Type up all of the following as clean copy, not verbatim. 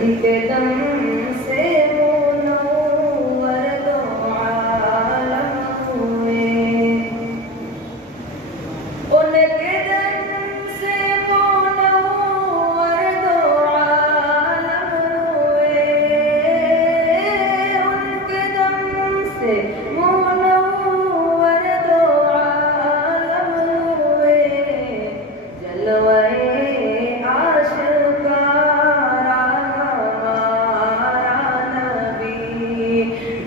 उनके दम से मुनव्वर दो आलम हुए, उनके दम से मुनव्वर दो आलम हुए, उनके दम से मुनव्वर दो आलम हुए। जलवाए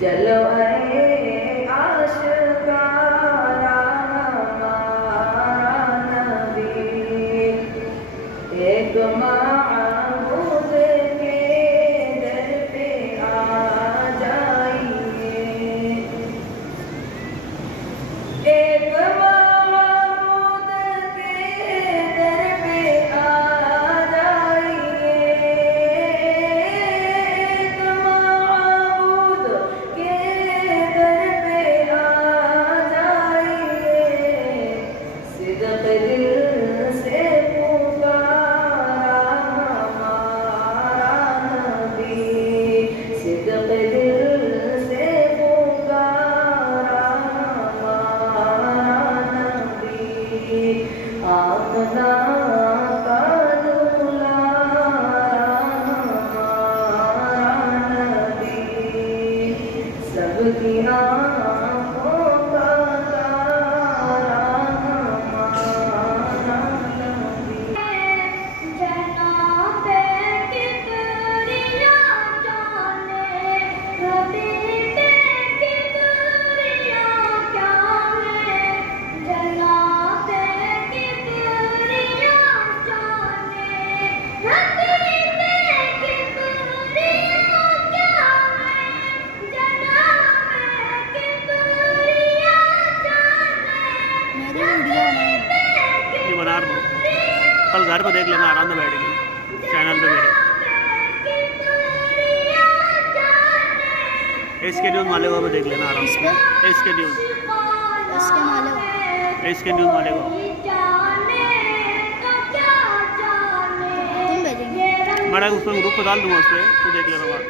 जलवाए आशिकारा हमारा नबी, एक माबूद के दर पे आ जाइए, एक माबूद के दर पे आ जाइए, एक माबूद के दर पे आ जाइए। सिद्क़ दिल से पुकारा हमारा नबी, सिद्क़ दिल से पुकारा हमारा नबी। आमना का दुलारा हमारा नबी, सबकी आँखों का तारा हमारा नबी। जनाबे किबरिया जाने, हबीबे किबरिया क्या है, जनाबे किबरिया जाने, हबीबे किबरिया क्या है, जनाबे किबरिया जाने, ये बना रहा हूँ, कल घर पे देख लेना आराम से बैठ के चैनल पे मेरे। इसके न्यूज़ मालेगा पे देख लेना आराम से, इसके न्यूज़ मालेगा मैं उस पर ग्रुप पे डाल दूंगा, उस पर तू देख लेना बात।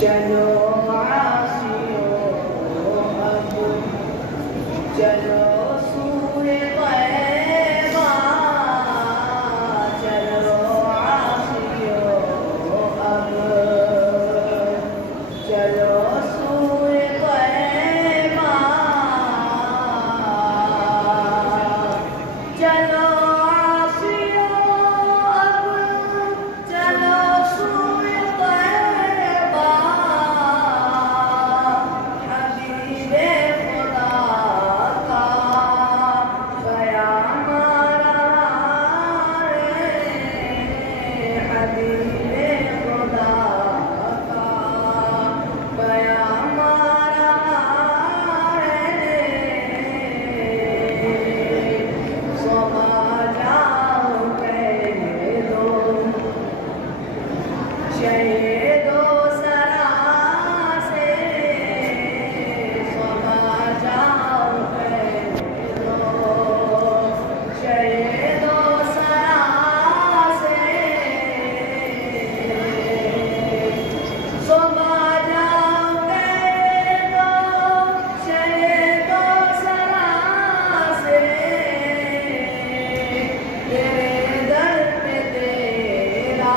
चलो आसियों अब चलो सूए ग़ैबा चलो आसियों अब चलो सूए ग़ैबा चलो आसियों अब चलो सूए ग़ैबा हबीबे खुदा का क़याम हबीबे खुदा का क़याम समा जाओ कह दो शहीदो सरा से समा जाओ कह दो शहीदो सरा से समा जाओ कह दो शहीदो सरा से तेरे दर पे तेरा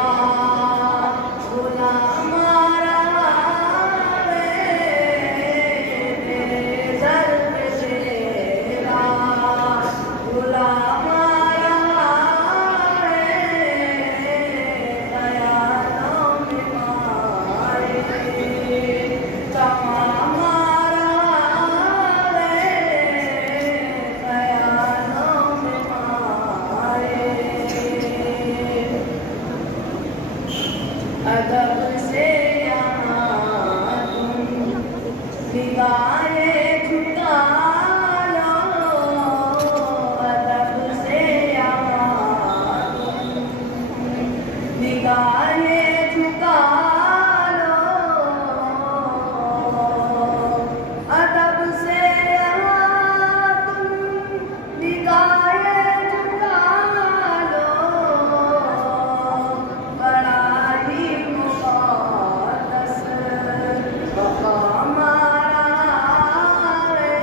गुलाम रहा है तेरे दर पे तेरा गुलाम रहा है ख़यालों में मारे तमाम रहा है ख़यालों में मारे अदब से यहाँ तुम निगाहें झुका लो अदब से यहाँ तुम निगाहें झुका लो अदब से यहाँ तुम निगाहें झुका लो बड़ा ही मुक़द्दस मक़ाम रहा है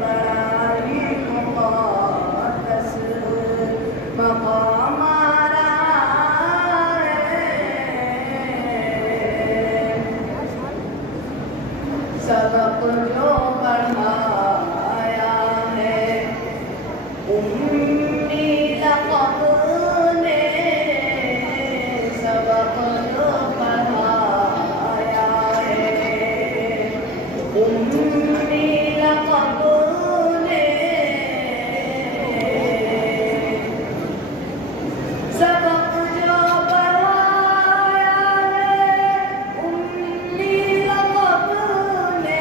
बड़ा ही मुक़द्दस मक़ाम रहा है सबक जो पढ़ाया है उम्मी लक़ब ने सबक जो पढ़ाया है उम्मी लक़ब ने सबक जो पढ़ाया है उम्मी लक़ब ने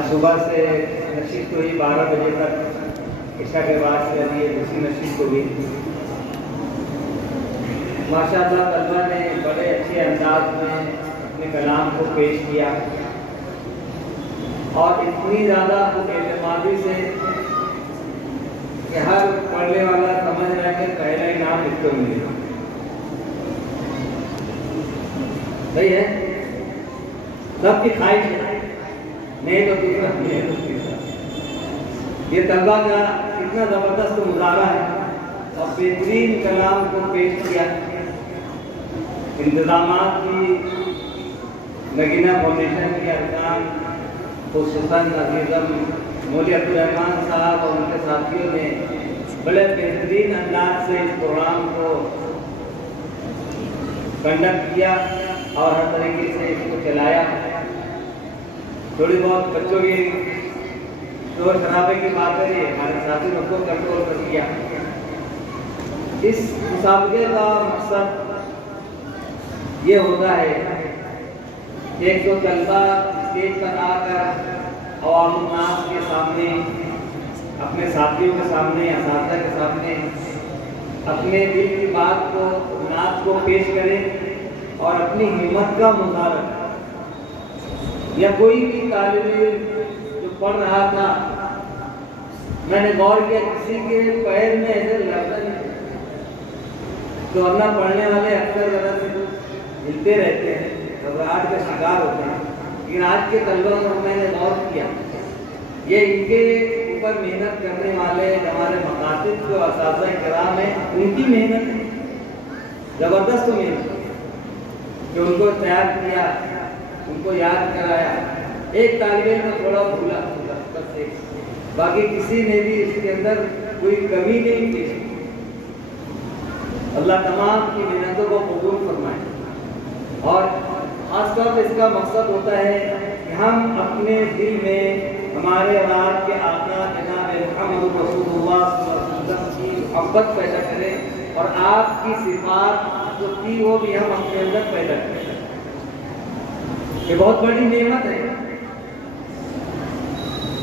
आज सुबह से नशीद हुई 12 बजे तक, ईशा के बाद से अभी दूसरी नशीद को भी माशाअल्लाह तलबा ने बड़े अच्छे अंदाज में अपने कलाम को पेश किया और इतनी ज़्यादा एतमादी से कि हर पढ़ने वाला समझ रहा है कि पहला इनाम इसको मिलेगा। सही है, सबकी ख्वाहिश है, नहीं तो दूसरा नहीं तो तीसरा। ये तलबा का कितना ज़बरदस्त मुजाहरा है और बेहतरीन कलाम को पेश किया। इंतज़ामात की नगीना फाउंडेशन के अरकान खुसूसन अजीज़म मौलवी अब्दुल रहमान साहब और उनके साथियों ने बड़े बेहतरीन अंदाज से इस प्रोग्राम को कंडक्ट किया और हर तरीके से इसको चलाया। थोड़ी बहुत बच्चों की शोर शराबे की बात है, हमारे साथी लोग को कंट्रोल कर दिया। इस मुसाबके का मकसद ये होता है एक तो तलबा स्टेज पर आकर अवाम के सामने, अपने साथियों के सामने, असातिज़ा के सामने अपने दिल की बात को, नात को पेश करें और अपनी हिम्मत का मुजाहरा करें। या कोई भी तालिब इल्म जो पढ़ रहा था, मैंने गौर किया किसी के पैर में ऐसे लफ्ज़ नहीं, तो वरना पढ़ने वाले अक्सर ज़रा से हिलते रहते हैं, घबराहट का शिकार होते हैं। लेकिन आज के तलबा में मैंने गौर किया, ये इनके ऊपर मेहनत करने वाले हमारे मकासिद जो असातिज़ा किराम हैं, उनकी मेहनत है, ज़बरदस्त मेहनत जो उनको तैयार किया, उनको याद कराया। एक तालिब इल्म थोड़ा भूला बस एक, बाकी किसी ने भी इसके अंदर कोई कमी नहीं की। अल्लाह तमाम की मेहनतों को कबूल फरमाए। और खासतौर पर इसका मकसद होता है कि हम अपने दिल में हमारे और आपके आका जनाब मुहम्मद रसूलुल्लाह सल्लल्लाहु अलैहि वसल्लम की मोहब्बत पैदा करें और आपकी सिफात जो थी वो भी हम अपने अंदर पैदा करें। ये बहुत बड़ी नेमत है।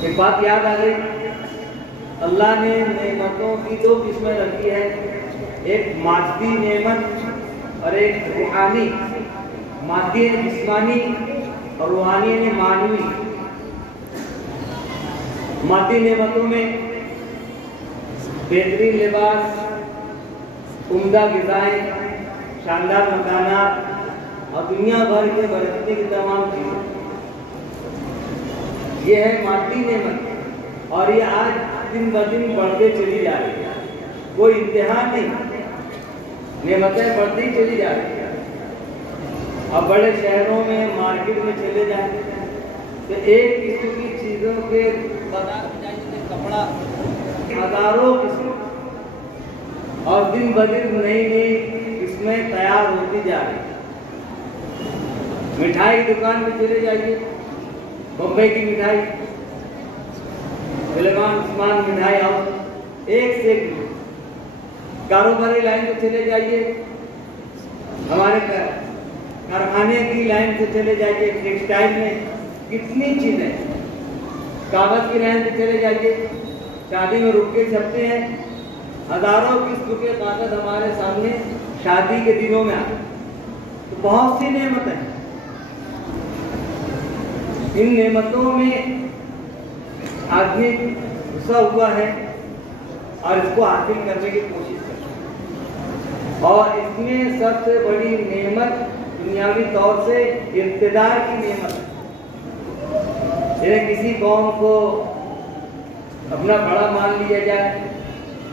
एक बात याद आ गई, अल्लाह ने नेमतों की दो किस्में रखी है, एक मादी नेमत और एक रूहानी। मादी है जिस्मानी और रूहानी है मानवी। मादी नेमतों में बेहतरीन लिबास, उम्दा ग़िज़ाएं, शानदार मकानात और दुनिया भर के बरतने की तमाम चीज़ें, ये है मादी नेमत। और ये आज दिन ब दिन बढ़ते चली जा रही है, कोई इम्तिहान नहीं, नेमतें बढ़ती चली जा रही है। अब बड़े शहरों में मार्केट में चले जाए तो एक किस्म की चीज़ों के बाजार में जाइए, कपड़ा हज़ारों किस्म और दिन ब दिन नई नई किस्में तैयार होती जा रही। मिठाई की दुकान में चले जाइए, बम्बई की मिठाई, सुलेमान उस्मान मिठाई हाउस, एक से एक। कारोबारी लाइन में चले जाइए, हमारे कारखाने की लाइन से चले जाइए, टेक्सटाइल में कितनी चीज़ें, कागज़ की लाइन से चले जाइए, शादी में रुके छपते हैं, हज़ारों किस्म के कागज़ हमारे सामने शादी के दिनों में आते। तो बहुत सी नेमत हैं। इन नेमतों में आदमी घुसा हुआ है और इसको हासिल करने की कोशिश करता है। और इसमें सबसे बड़ी नेमत दुनियावी तौर से इक़्तिदार की नेमत है। जैसे किसी कौम को अपना बड़ा मान लिया जाए,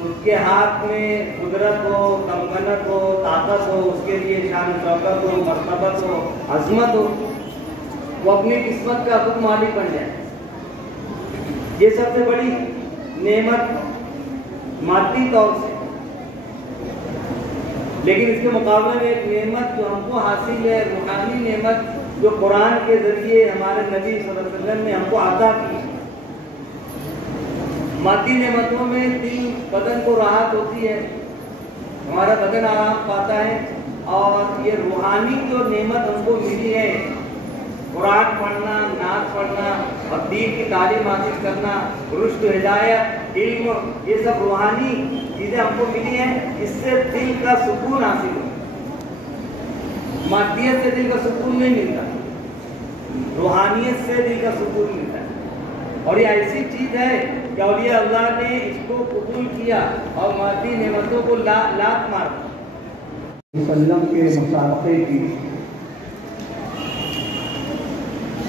उसके हाथ में कुदरत हो, कमकनत हो, ताकत हो, उसके लिए शान शौकत हो, मर्तबत हो, अज़मत हो, वो अपनी किस्मत का खुद मालिक बन जाए। ये सबसे बड़ी नेमत मादी तौर से। लेकिन इसके मुकाबले में एक नेमत जो हमको हासिल है, रूहानी नेमत, जो कुरान के जरिए हमारे नबी सल्लल्लाहु अलैहि वसल्लम ने हमको अता की। मादी नेमतों में दिल बदन को राहत होती है, हमारा बदन आराम पाता है। और ये रूहानी जो नेमत हमको मिली है, कुरान पढ़ना, नात पढ़ना और दीन की तालीम हासिल करना, रुश्द, हिदायत, इल्म, ये सब रूहानी चीज़ें हमको मिली हैं। इससे दिल का सुकून हासिल हो। मादियत से दिल का सुकून नहीं मिलता, रूहानियत से दिल का सुकून मिलता है। और ये ऐसी चीज़ है कि औलिया अल्लाह ने इसको कबूल किया और मादी नेमतों को लात मार वसल्लम के मुसाफ़े की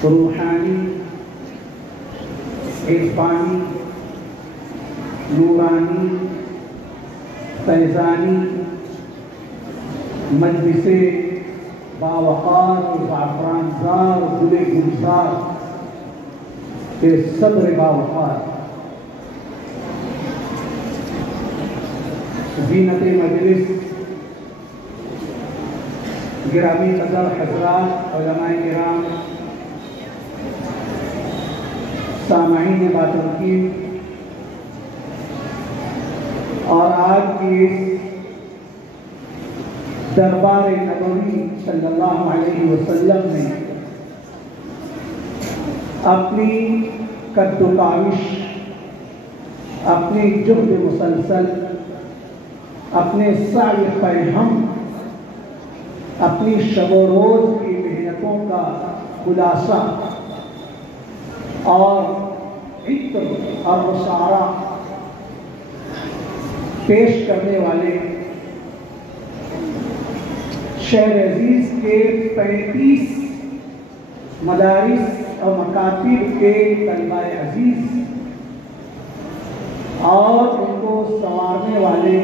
रूहानी, इरफानी, नूरानी, फैज़ानी मजलिसे बावक़ार और ज़ाफ़रानज़ार और गुले गुलज़ार के सब्र बावक़ार ज़ीनत मजलिस, गिरामी क़दर हज़रात, उलमाए किराम, सामाईन बातरकीब और आज की दरबार नबवी सल्लल्लाहु अलैहि वसल्लम ने अपनी कद्दुकाविश, अपनी जुहद मुसलसल, अपने साय फ़हम, अपनी शब रोज़ की मेहनतों का खुलासा और इत्र और मुसारा पेश करने वाले शहर अजीज के 35 मदारिस और मकातिब के तलबाए अजीज और उनको संवारने वाले,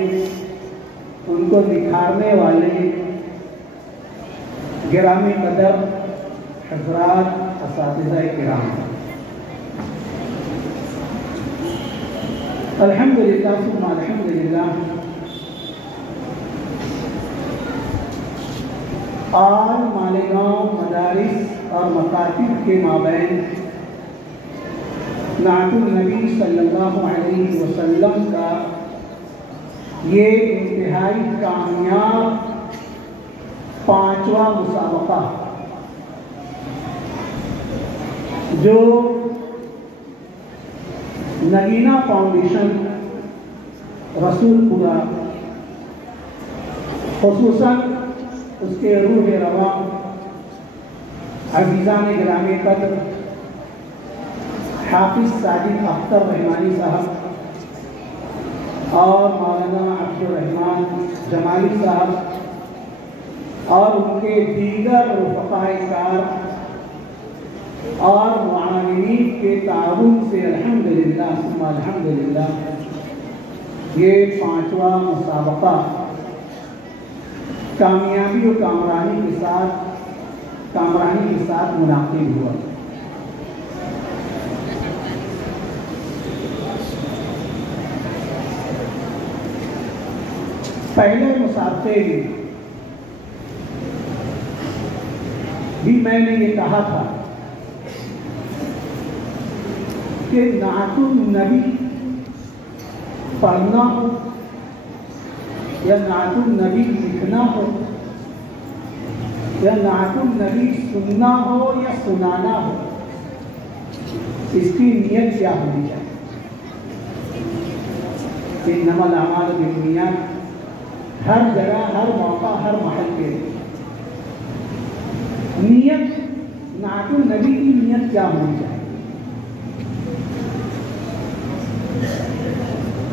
उनको निखारने वाले गिरामी कदर हज़रात, असातिज़ा किराम, अल्हम्दुलिल्लाह सुम्मा अल्हम्दुलिल्लाह। आज मालेगांव मदारिस और मकातिब के माबैन नातुन नबी सल्लल्लाहु अलैहि वसल्लम का ये इंतहाई कामयाब 5वां मुसाबका जो नगीना फाउंडेशन रसूलपुरा खुसूसन उसके रूह रवा अज़ीज़ान गिरामी कद्र हाफिज़ साजिद अख्तर रहमानी साहब और मौलाना अब्दुल रहमान जमाली साहब और उनके दीगर रुफ़क़ाए कार और मुआविनीन के ताउन से अल्हम्दुलिल्लाह सुम्मा अल्हम्दुलिल्लाह ये 5वां मुसाबका कामयाबी और कामरानी के साथ मुनाकिब हुआ। पहले मुसाबके में भी मैंने ये कहा था कि नातुन नबी पढ़ना हो या नातुन नबी लिखना हो या नातुन नबी सुनना हो या सुनाना हो, इसकी नियत क्या होनी चाहिए। इन्नमल अमालु बिन्नियात, हर जगह, हर मौका, हर महल के नियत, नातुन नबी की नियत क्या होनी चाहिए।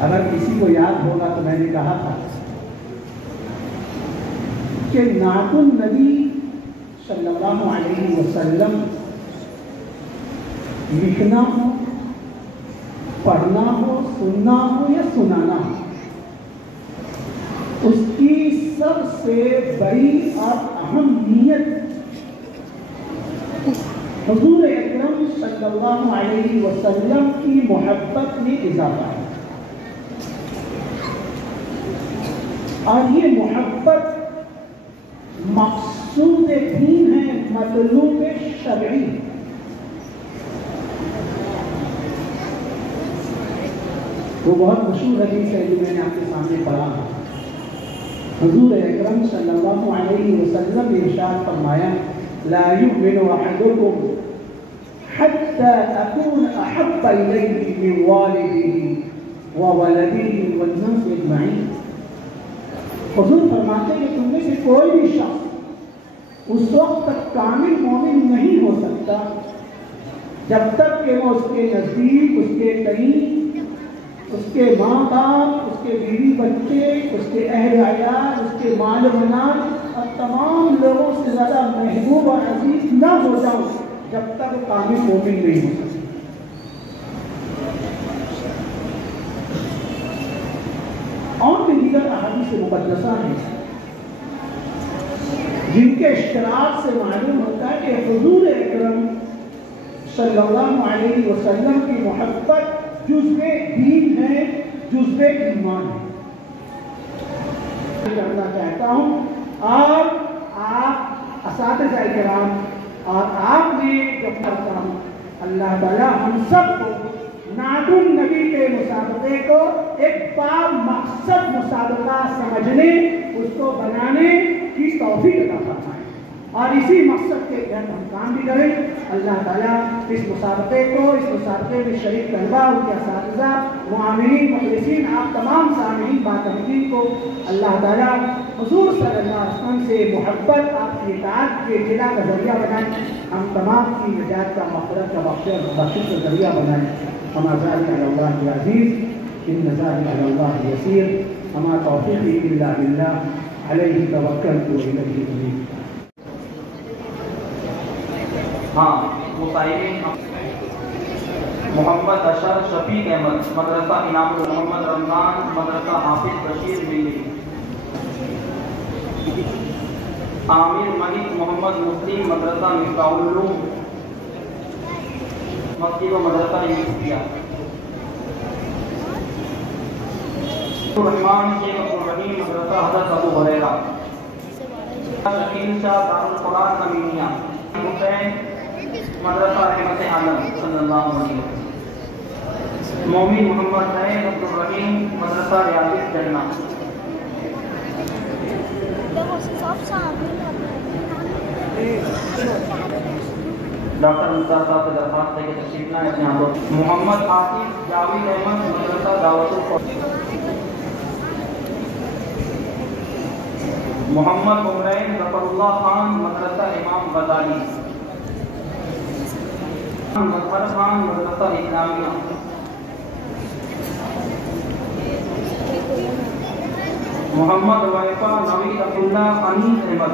अगर किसी को याद होगा तो मैंने कहा था कि नातुन नबी सल्लल्लाहु अलैहि वसल्लम लिखना हो, पढ़ना हो, सुनना हो या सुनाना हो, उसकी सबसे बड़ी और अहम नियत हुजूर अकरम सल्लल्लाहु अलैहि वसल्लम की मोहब्बत में इजाफा है। और ये मोहब्बत मक़सूद दीन है, मतलूब शरई। वो बहुत मशहूर हदीस है जो मैंने आपके सामने पढ़ा है। हुजूर अकरम सल्लल्लाहु अलैहि वसल्लम ने इरशाद फरमाया ला युमिनु अहदुकुम हत्ता अकून अहब्ब इलैहि मिन वालिदिही व वलदिही वन्नास अजमईन। हुजूर फरमाते हैं कि तुमने से कोई भी शख्स उस वक्त तक कामिल मोमिन नहीं हो सकता जब तक कि वो उसके नज़दीक, उसके करीब, उसके माँ बाप, उसके बीवी बच्चे, उसके अहल अयाल, उसके माल मनाल और तमाम लोगों से ज़्यादा महबूब और अजीज न हो जाऊँ जब तक वो कामिल मोमिन नहीं हो सकता। और भी दीगर अहादीस मुक़द्दसा हैं जिनके इश्तराक से मालूम होता है कि हुजूर अकरम सल्लल्लाहु अलैहि वसल्लम की मोहब्बत जुज़्वे दीन है, जुज़्वे ईमान है। करना चाहता हूँ और आप असातिज़ा किराम और आपने जो करता हूँ, अल्लाह ताला हम सबको नादुन नबी के मुसाबके को एक बामक़सद मुसाबका समझने, उसको बनाने की तौफीक अता फरमाए और इसी मकसद के तहत हम काम भी करें। अल्लाह ताला इस मुसाबके को, इस मुसाबके में शरीक तलबा, उनके असातिज़ा, मुआमिनीन, मुखलिसीन, आप तमाम सामीईन बातमीन को अल्लाह ताला हुजूर सल्लल्लाहु अलैहि वसल्लम से मोहब्बत, आपकी इताअत के जिला का जरिया बनाए। हम तमाम की निजात का, मग़फ़िरत का, बख्शिश का जरिया बनाए। हमा ज़ालिका अलल्लाहि अज़ीज़, इन्ना ज़ालिका अलल्लाहि यसीर, हमा तौफ़ीक़ी इल्ला बिल्लाह, अलैहि तवक्कलतु व इलैहि उनीब। हाँ, मुसाइलिन मोहम्मद अशर शफीक अहमद, मदरसा इनामुल मोहम्मद रमज़ान, मदरसा हाफिज बशीर मिली। आमिर मलिक मोहम्मद मुस्लिम, मदरसा मिफ्ताहुल उलूम, मस्जिद व मदरसा यूसुफिया। रहमान शेख अब्दुल रहीम, मदरसा हज़रत अबू हुरैरा। शकील शाह दारुल कुरान अमीनिया। हुसैन, मदरसा रहमत आलम सल्लल्लाहु अलैहि वसल्लम। मोमिन मोहम्मद सैयद अब्दुल रहीम, मदरसा रियादिस जन्ना। डॉक्टर मुख्तार साहब से दरख्वास्त है कि तशरीफ लाएं अपने हाथों। मोहम्मद हाफिज जावेद अहमद, मदरसा दावतुल क़ुरान। मोहम्मद उमरैन ज़फ़रुल्लाह खान, मदरसा इमाम गज़ाली। मज़हर खान, मदरसा इस्लामिया। मोहम्मद वाइफा नवीद अब्दुल्ला अनीस अहमद,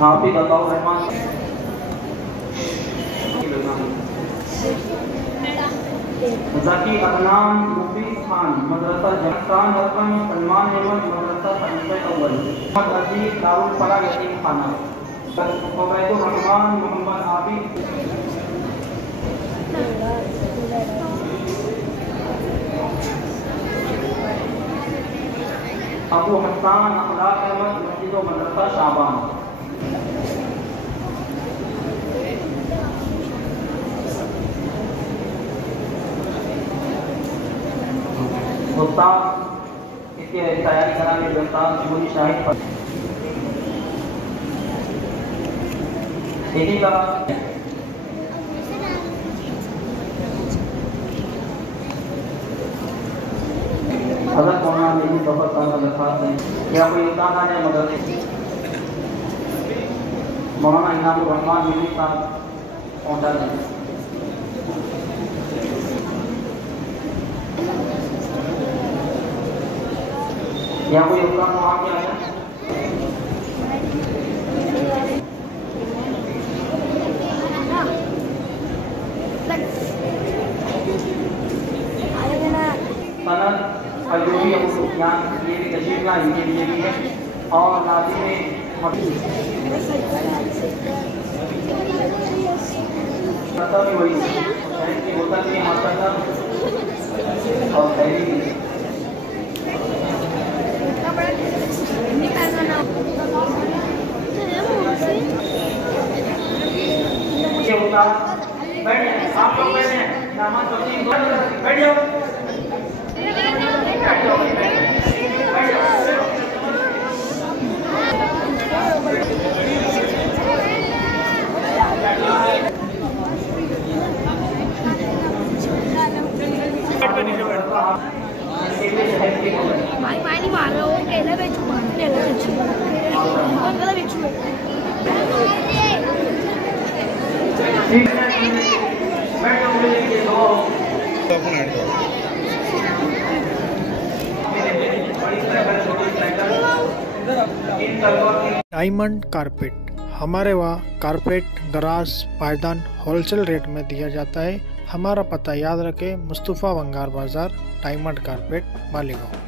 हाफिज अताउर रहमान। ज़की अदनान मुफीद खान, मदरसा जहान रकम। सलमान अहमद, मदरसा तनवीर अव्वल। मोहम्मद अजीज दारुल फलाह यतीम खाना। उबैदुर रहमान मोहम्मद आबिद। अबू हसन अखलाक अहमद, मस्जिद व मदरसा शाबान। उस्ताद इसकी तैयारी कराने के उस्ताद जूरी शाहिद पर इसी का अगर कोना मेरी बहुत सारा दरख्वास्त है, क्या कोई इंसान आ जाए मदद मौलाना इनामुर रहमान मिली साहब पहुँचा दें। या कोई उस्ताद वहाँ के आ जाए। सनद अयूबी अबू सुफियान, ये भी तशरीफ लाए, इनके लिए भी है। और नाज़िम पता भी वही कि होता भी माशाअल्लाह और पहली ये होता। बैठ जाए आप लोग, बैठ जाए नामा चौथी बैठ जाओ, बैठ जाओ। नहीं मार रहा हूँ, केला बेचू मार केला बेचू केला बेचू डायमंड कारपेट, हमारे वहाँ कारपेट, दराज, पायदान होलसेल रेट में दिया जाता है। हमारा पता याद रखें, मुस्तफ़ा वंगार बाज़ार, डायमंड कारपेट, मालीगांव।